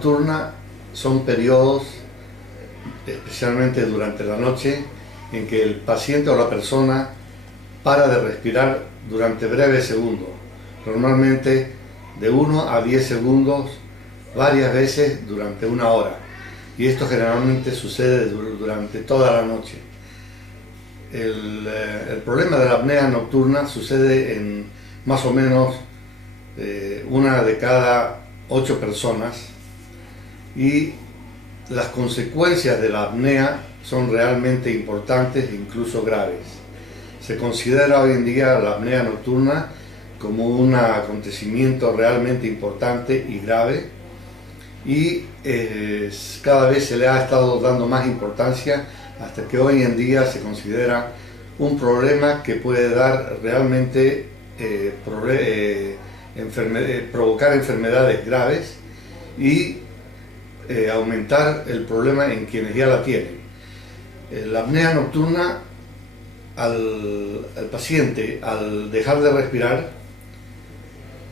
nocturna son periodos, especialmente durante la noche, en que el paciente o la persona para de respirar durante breves segundos, normalmente de 1 a 10 segundos, varias veces durante una hora. Y esto generalmente sucede durante toda la noche. El problema de la apnea nocturna sucede en más o menos una de cada 8 personas, y las consecuencias de la apnea son realmente importantes e incluso graves. Se considera hoy en día la apnea nocturna como un acontecimiento realmente importante y grave, y cada vez se le ha estado dando más importancia hasta que hoy en día se considera un problema que puede dar realmente provocar enfermedades graves y aumentar el problema en quienes ya la tienen. La apnea nocturna, al paciente, al dejar de respirar,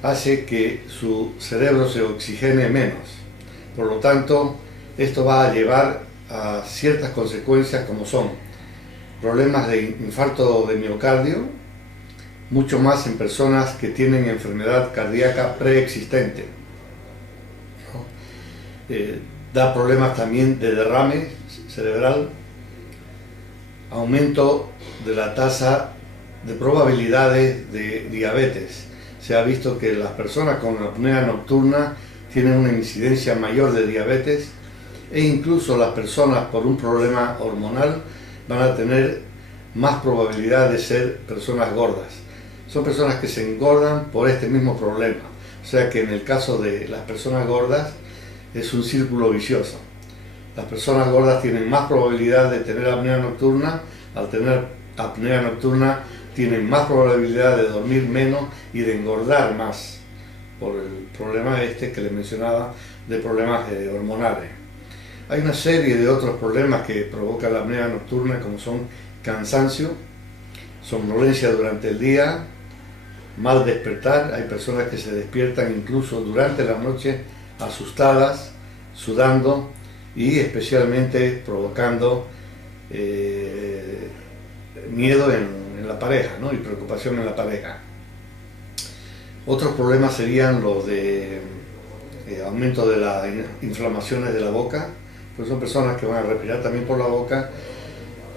hace que su cerebro se oxigene menos. Por lo tanto, esto va a llevar a ciertas consecuencias, como son problemas de infarto de miocardio, mucho más en personas que tienen enfermedad cardíaca preexistente. Da problemas también de derrame cerebral, aumento de la tasa de probabilidades de diabetes. Se ha visto que las personas con apnea nocturna tienen una incidencia mayor de diabetes, e incluso las personas por un problema hormonal van a tener más probabilidad de ser personas gordas. Son personas que se engordan por este mismo problema. O sea que en el caso de las personas gordas es un círculo vicioso. Las personas gordas tienen más probabilidad de tener apnea nocturna. Al tener apnea nocturna tienen más probabilidad de dormir menos y de engordar más, por el problema que les mencionaba de problemas hormonales. Hay una serie de otros problemas que provoca la apnea nocturna, como son cansancio, somnolencia durante el día, mal despertar. Hay personas que se despiertan incluso durante la noche asustadas, sudando, y especialmente provocando miedo en la pareja, ¿no? Y preocupación en la pareja. Otros problemas serían los de aumento de las inflamaciones de la boca, pues son personas que van a respirar también por la boca.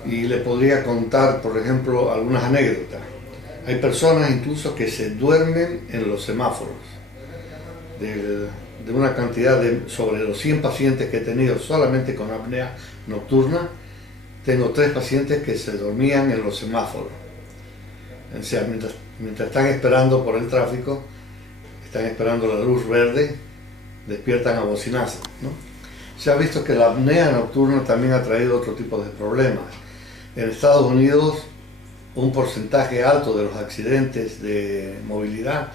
Y le podría contar, por ejemplo, algunas anécdotas. Hay personas incluso que se duermen en los semáforos. De una cantidad sobre los 100 pacientes que he tenido solamente con apnea nocturna, tengo 3 pacientes que se dormían en los semáforos. O sea, mientras están esperando por el tráfico, están esperando la luz verde, despiertan a bocinazos, ¿no? Se ha visto que la apnea nocturna también ha traído otro tipo de problemas. En Estados Unidos, un porcentaje alto de los accidentes de movilidad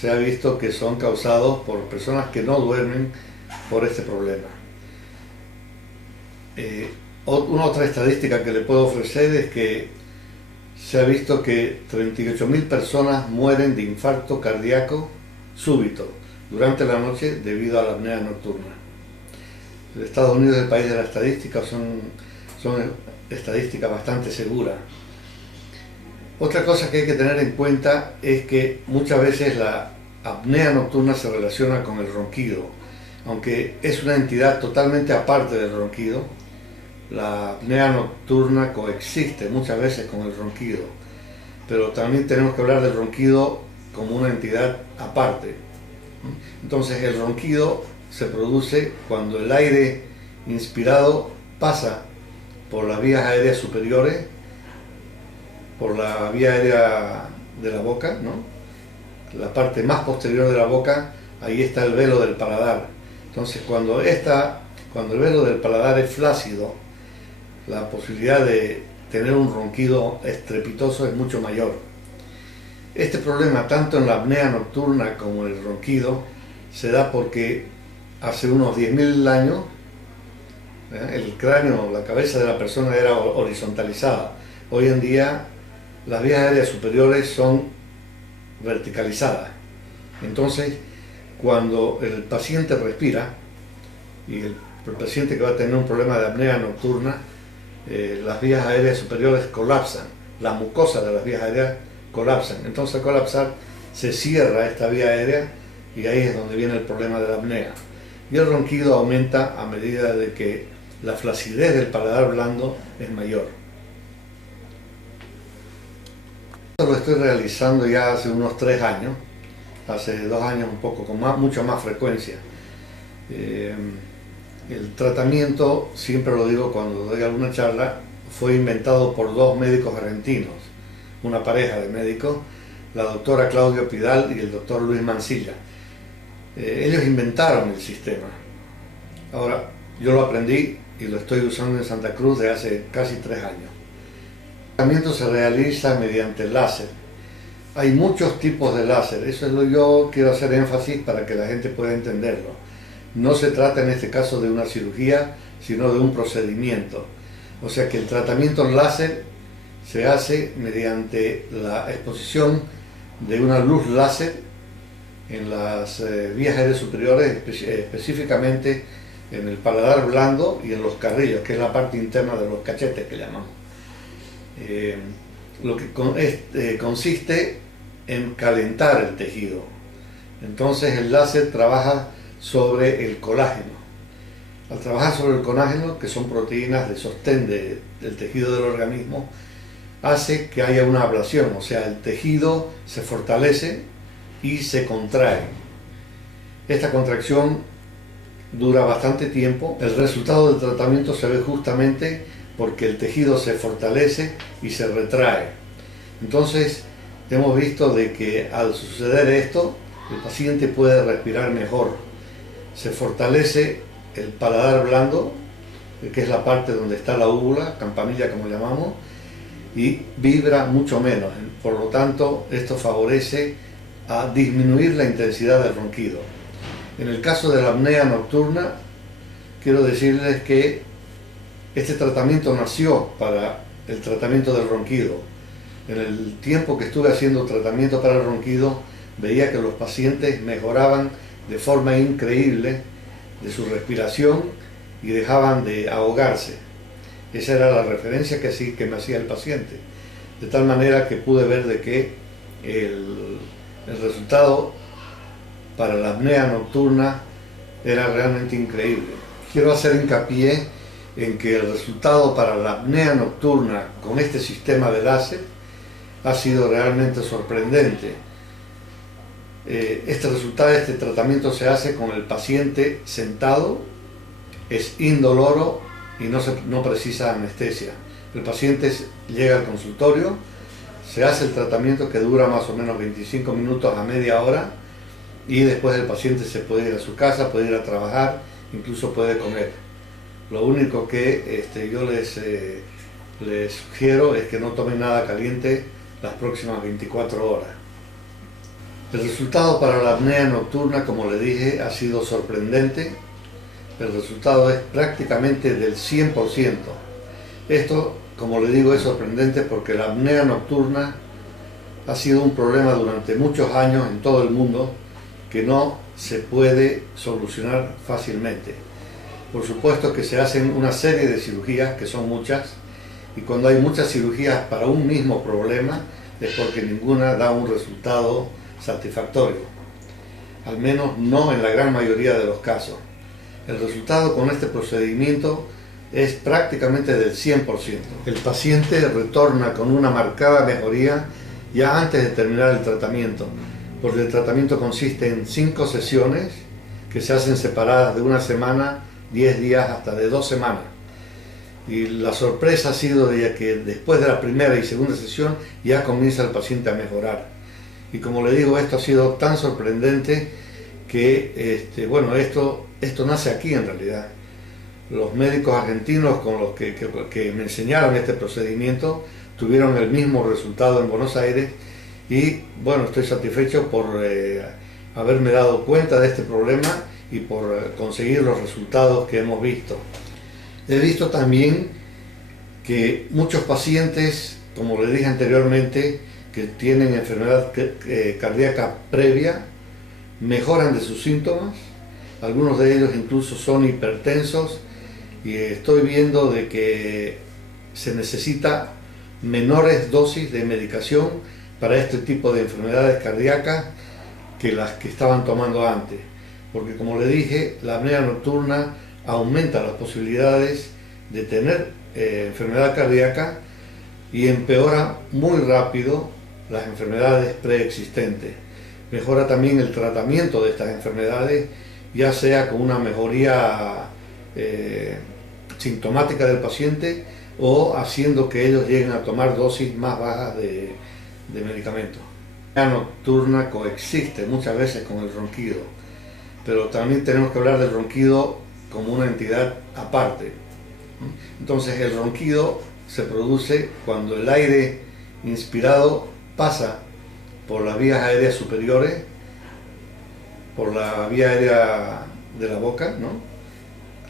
se ha visto que son causados por personas que no duermen por este problema. Una otra estadística que le puedo ofrecer es que se ha visto que 38.000 personas mueren de infarto cardíaco súbito durante la noche debido a la apnea nocturna. Estados Unidos es el país de la estadística, son estadísticas bastante seguras. Otra cosa que hay que tener en cuenta es que muchas veces la apnea nocturna se relaciona con el ronquido. Aunque es una entidad totalmente aparte del ronquido, la apnea nocturna coexiste muchas veces con el ronquido. Pero también tenemos que hablar del ronquido como una entidad aparte. Entonces el ronquido se produce cuando el aire inspirado pasa por las vías aéreas superiores, por la vía aérea de la boca, ¿no? La parte más posterior de la boca, ahí está el velo del paladar. Entonces cuando el velo del paladar es flácido, la posibilidad de tener un ronquido estrepitoso es mucho mayor. Este problema, tanto en la apnea nocturna como en el ronquido, se da porque hace unos 10.000 años el cráneo, la cabeza de la persona era horizontalizada. Hoy en día las vías aéreas superiores son verticalizadas. Entonces, cuando el paciente respira, y el paciente que va a tener un problema de apnea nocturna, las vías aéreas superiores colapsan, las mucosas de las vías aéreas colapsan. Entonces al colapsar se cierra esta vía aérea y ahí es donde viene el problema de la apnea. Y el ronquido aumenta a medida de que la flacidez del paladar blando es mayor. Esto lo estoy realizando ya hace unos 3 años, hace 2 años un poco, con mucha más frecuencia. El tratamiento, siempre lo digo cuando doy alguna charla, fue inventado por 2 médicos argentinos, una pareja de médicos, la doctora Claudia Pidal y el doctor Luis Mancilla. Ellos inventaron el sistema. Ahora, yo lo aprendí y lo estoy usando en Santa Cruz desde hace casi 3 años. El tratamiento se realiza mediante láser. Hay muchos tipos de láser, eso es lo que yo quiero hacer énfasis para que la gente pueda entenderlo. No se trata en este caso de una cirugía, sino de un procedimiento. O sea que el tratamiento láser se hace mediante la exposición de una luz láser en las vías aéreas superiores, específicamente en el paladar blando y en los carrillos, que es la parte interna de los cachetes que llamamos. Lo que consiste en calentar el tejido. Entonces el láser trabaja sobre el colágeno. Al trabajar sobre el colágeno, que son proteínas de sostén del tejido del organismo, hace que haya una ablación, o sea, el tejido se fortalece y se contrae. Esta contracción dura bastante tiempo. El resultado del tratamiento se ve justamente porque el tejido se fortalece y se retrae. Entonces, hemos visto de que al suceder esto, el paciente puede respirar mejor. Se fortalece el paladar blando, que es la parte donde está la úvula, campanilla como llamamos, y vibra mucho menos. Por lo tanto, esto favorece a disminuir la intensidad del ronquido. En el caso de la apnea nocturna, quiero decirles que este tratamiento nació para el tratamiento del ronquido. En el tiempo que estuve haciendo tratamiento para el ronquido, veía que los pacientes mejoraban de forma increíble de su respiración y dejaban de ahogarse. Esa era la referencia que me hacía el paciente. De tal manera que pude ver de que el resultado para la apnea nocturna era realmente increíble. Quiero hacer hincapié en que el resultado para la apnea nocturna con este sistema de láser ha sido realmente sorprendente. Este tratamiento se hace con el paciente sentado, es indoloro y no precisa anestesia. El paciente llega al consultorio, se hace el tratamiento que dura más o menos 25 minutos a media hora y después el paciente se puede ir a su casa, puede ir a trabajar, incluso puede comer. Lo único que yo les sugiero es que no tomen nada caliente las próximas 24 horas. El resultado para la apnea nocturna, como le dije, ha sido sorprendente. El resultado es prácticamente del 100%. Esto, como le digo, es sorprendente porque la apnea nocturna ha sido un problema durante muchos años en todo el mundo que no se puede solucionar fácilmente. Por supuesto que se hacen una serie de cirugías, que son muchas, y cuando hay muchas cirugías para un mismo problema es porque ninguna da un resultado satisfactorio, al menos no en la gran mayoría de los casos. El resultado con este procedimiento es prácticamente del 100%. El paciente retorna con una marcada mejoría ya antes de terminar el tratamiento, porque el tratamiento consiste en 5 sesiones que se hacen separadas de 1 semana, 10 días hasta de 2 semanas. Y la sorpresa ha sido de que después de la primera y segunda sesión ya comienza el paciente a mejorar. Y como le digo, esto ha sido tan sorprendente que esto nace aquí en realidad. Los médicos argentinos con los que me enseñaron este procedimiento tuvieron el mismo resultado en Buenos Aires y bueno, estoy satisfecho por haberme dado cuenta de este problema y por conseguir los resultados que hemos visto. He visto también que muchos pacientes, como le dije anteriormente, que tienen enfermedad cardíaca previa, mejoran de sus síntomas algunos de ellos incluso son hipertensos y estoy viendo de que se necesita menores dosis de medicación para este tipo de enfermedades cardíacas que las que estaban tomando antes, porque como le dije, la apnea nocturna aumenta las posibilidades de tener enfermedad cardíaca y empeora muy rápido las enfermedades preexistentes. Mejora también el tratamiento de estas enfermedades, ya sea con una mejoría sintomática del paciente o haciendo que ellos lleguen a tomar dosis más bajas de medicamentos. La apnea nocturna coexiste muchas veces con el ronquido, pero también tenemos que hablar del ronquido como una entidad aparte. Entonces el ronquido se produce cuando el aire inspirado pasa por las vías aéreas superiores, por la vía aérea de la boca, ¿no?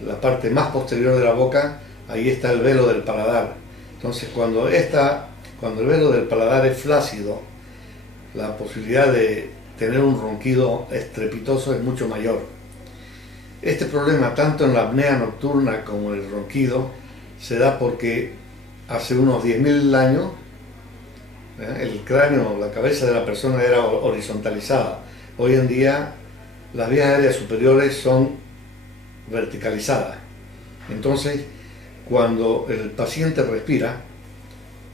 La parte más posterior de la boca, ahí está el velo del paladar. Entonces cuando el velo del paladar es flácido, la posibilidad de tener un ronquido estrepitoso es mucho mayor. Este problema, tanto en la apnea nocturna como en el ronquido, se da porque hace unos 10.000 años el cráneo, la cabeza de la persona era horizontalizada. Hoy en día las vías aéreas superiores son verticalizadas. Entonces, cuando el paciente respira,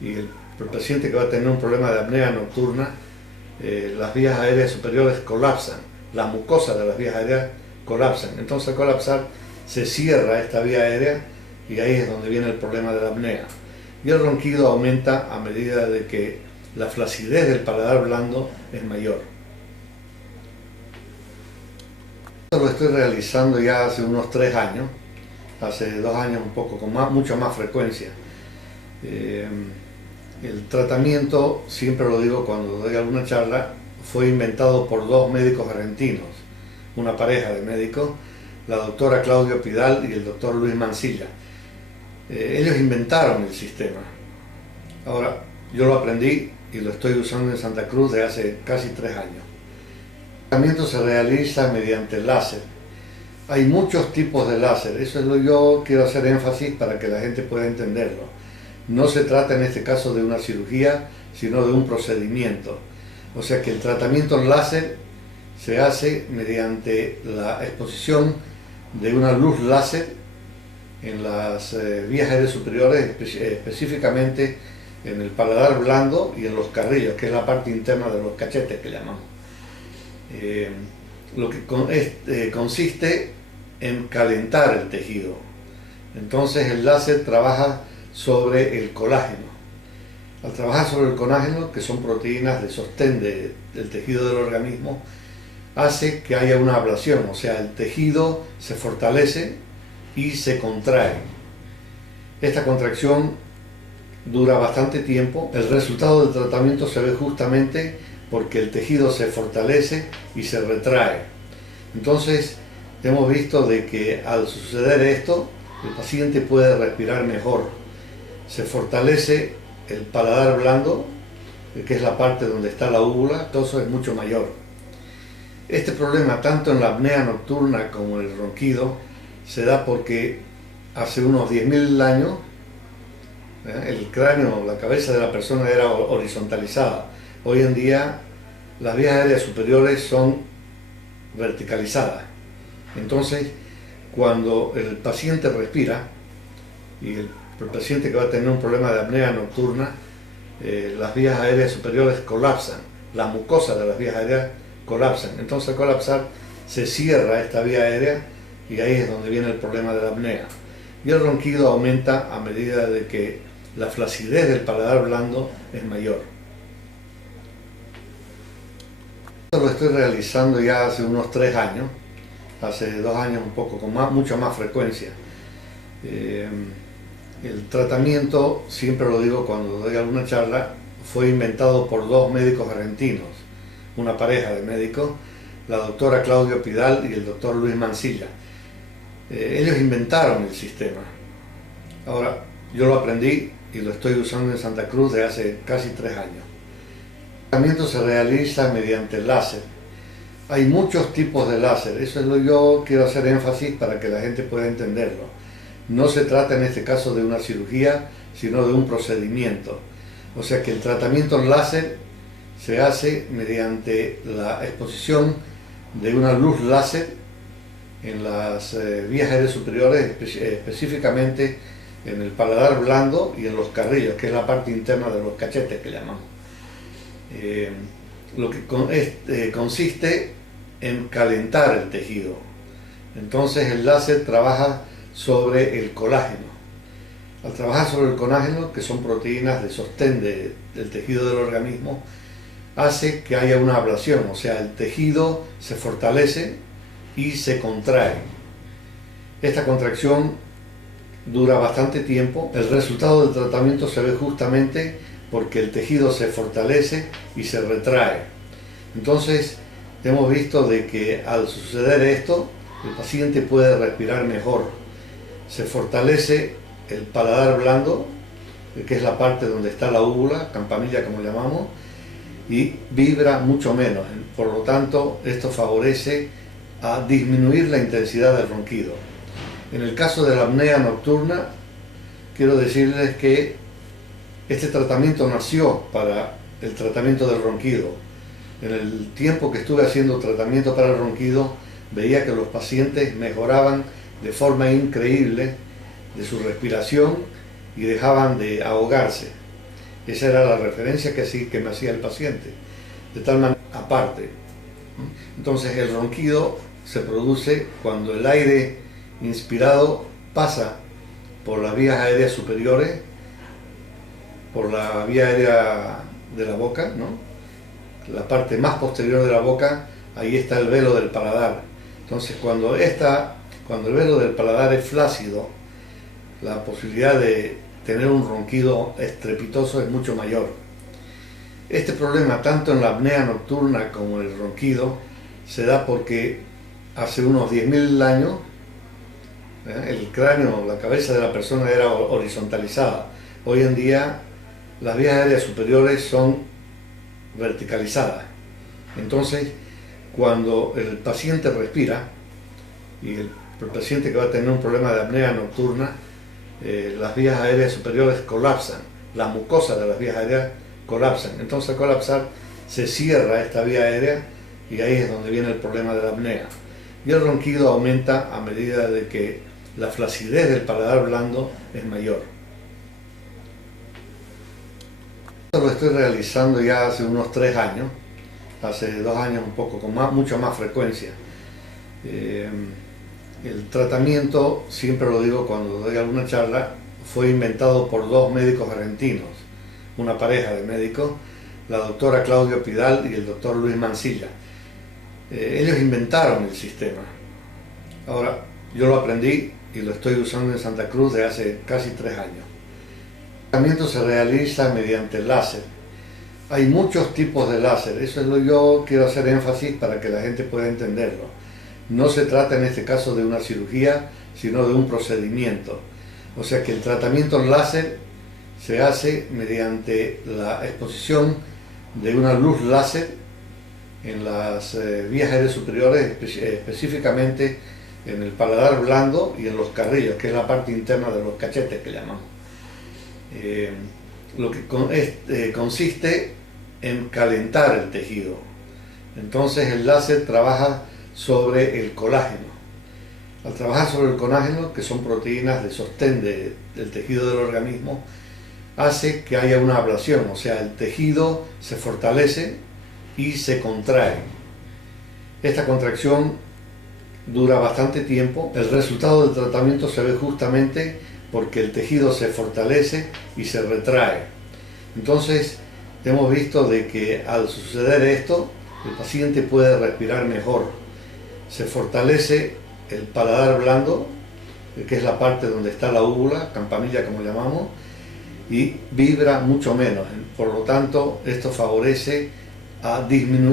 y el paciente que va a tener un problema de apnea nocturna, las vías aéreas superiores colapsan, la mucosa de las vías aéreas colapsan. Entonces al colapsar se cierra esta vía aérea y ahí es donde viene el problema de la apnea. Y el ronquido aumenta a medida de que la flacidez del paladar blando es mayor. Esto lo estoy realizando ya hace unos 3 años, hace 2 años un poco, con mucha más frecuencia. El tratamiento, siempre lo digo cuando doy alguna charla, fue inventado por 2 médicos argentinos, una pareja de médicos, la doctora Claudio Pidal y el doctor Luis Mancilla. Ellos inventaron el sistema. Ahora, yo lo aprendí y lo estoy usando en Santa Cruz desde hace casi 3 años. El tratamiento se realiza mediante láser. Hay muchos tipos de láser, eso es lo que yo quiero hacer énfasis para que la gente pueda entenderlo. No se trata en este caso de una cirugía, sino de un procedimiento. O sea que el tratamiento en láser se hace mediante la exposición de una luz láser en las vías aéreas superiores, específicamente en el paladar blando y en los carrillos, que es la parte interna de los cachetes que llamamos. Lo que consiste en calentar el tejido. Entonces el láser trabaja sobre el colágeno. Al trabajar sobre el colágeno, que son proteínas de sostén del tejido del organismo, hace que haya una ablación, o sea, el tejido se fortalece y se contrae. Esta contracción dura bastante tiempo. El resultado del tratamiento se ve justamente porque el tejido se fortalece y se retrae. Entonces, hemos visto de que al suceder esto, el paciente puede respirar mejor. Se fortalece el paladar blando, que es la parte donde está la úvula, todo eso es mucho mayor. Este problema, tanto en la apnea nocturna como en el ronquido, se da porque hace unos 10.000 años el cráneo, la cabeza de la persona era horizontalizada. Hoy en día las vías aéreas superiores son verticalizadas. Entonces, cuando el paciente respira, y el paciente que va a tener un problema de apnea nocturna, las vías aéreas superiores colapsan, la mucosa de las vías aéreas colapsan. Entonces al colapsar se cierra esta vía aérea y ahí es donde viene el problema de la apnea. Y el ronquido aumenta a medida de que la flacidez del paladar blando es mayor. Esto lo estoy realizando ya hace unos 3 años, hace 2 años un poco, con mucha más frecuencia. El tratamiento, siempre lo digo cuando doy alguna charla, fue inventado por 2 médicos argentinos, una pareja de médicos, la doctora Claudio Pidal y el doctor Luis Mancilla. Ellos inventaron el sistema. Ahora, yo lo aprendí y lo estoy usando en Santa Cruz desde hace casi 3 años. El tratamiento se realiza mediante láser. Hay muchos tipos de láser, eso es lo que yo quiero hacer énfasis para que la gente pueda entenderlo. No se trata en este caso de una cirugía, sino de un procedimiento. O sea que el tratamiento láser se hace mediante la exposición de una luz láser en las vías aéreas superiores, específicamente en el paladar blando y en los carrillos, que es la parte interna de los cachetes que llamamos. Lo que consiste en calentar el tejido. Entonces el láser trabaja sobre el colágeno. Al trabajar sobre el colágeno, que son proteínas de sostén del tejido del organismo, hace que haya una ablación, o sea, el tejido se fortalece y se contrae. Esta contracción dura bastante tiempo. El resultado del tratamiento se ve justamente porque el tejido se fortalece y se retrae. Entonces hemos visto de que al suceder esto, el paciente puede respirar mejor. Se fortalece el paladar blando, que es la parte donde está la úvula, campanilla como llamamos, y vibra mucho menos. Por lo tanto, esto favorece a disminuir la intensidad del ronquido. En el caso de la apnea nocturna, quiero decirles que este tratamiento nació para el tratamiento del ronquido. En el tiempo que estuve haciendo tratamiento para el ronquido, veía que los pacientes mejoraban de forma increíble de su respiración y dejaban de ahogarse. Esa era la referencia que me hacía el paciente, de tal manera aparte. Entonces el ronquido se produce cuando el aire inspirado pasa por las vías aéreas superiores, por la vía aérea de la boca, ¿no? La parte más posterior de la boca, ahí está el velo del paladar. Entonces cuando el velo del paladar es flácido, la posibilidad de tener un ronquido estrepitoso es mucho mayor. Este problema, tanto en la apnea nocturna como en el ronquido, se da porque hace unos 10.000 años el cráneo, la cabeza de la persona era horizontalizada. Hoy en día las vías aéreas superiores son verticalizadas. Entonces, cuando el paciente respira, y el paciente que va a tener un problema de apnea nocturna, las vías aéreas superiores colapsan, las mucosas de las vías aéreas colapsan. Entonces al colapsar se cierra esta vía aérea y ahí es donde viene el problema de la apnea. Y el ronquido aumenta a medida de que la flacidez del paladar blando es mayor. Esto lo estoy realizando ya hace unos 3 años, hace 2 años un poco, con mucha más frecuencia. El tratamiento, siempre lo digo cuando doy alguna charla, fue inventado por 2 médicos argentinos, una pareja de médicos, la doctora Claudia Pidal y el doctor Luis Mancilla. Ellos inventaron el sistema. Ahora, yo lo aprendí y lo estoy usando en Santa Cruz desde hace casi 3 años. El tratamiento se realiza mediante láser. Hay muchos tipos de láser, eso es lo que yo quiero hacer énfasis para que la gente pueda entenderlo. No se trata en este caso de una cirugía, sino de un procedimiento. O sea que el tratamiento láser se hace mediante la exposición de una luz láser en las vías aéreas superiores, específicamente en el paladar blando y en los carrillos, que es la parte interna de los cachetes que llamamos. Lo que consiste en calentar el tejido. Entonces el láser trabaja sobre el colágeno. Al trabajar sobre el colágeno, que son proteínas de sostén del tejido del organismo, hace que haya una ablación, o sea, el tejido se fortalece y se contrae. Esta contracción dura bastante tiempo. El resultado del tratamiento se ve justamente porque el tejido se fortalece y se retrae. Entonces hemos visto de que al suceder esto, el paciente puede respirar mejor. Se fortalece el paladar blando, que es la parte donde está la úvula, campanilla como llamamos, y vibra mucho menos. Por lo tanto, esto favorece a disminuir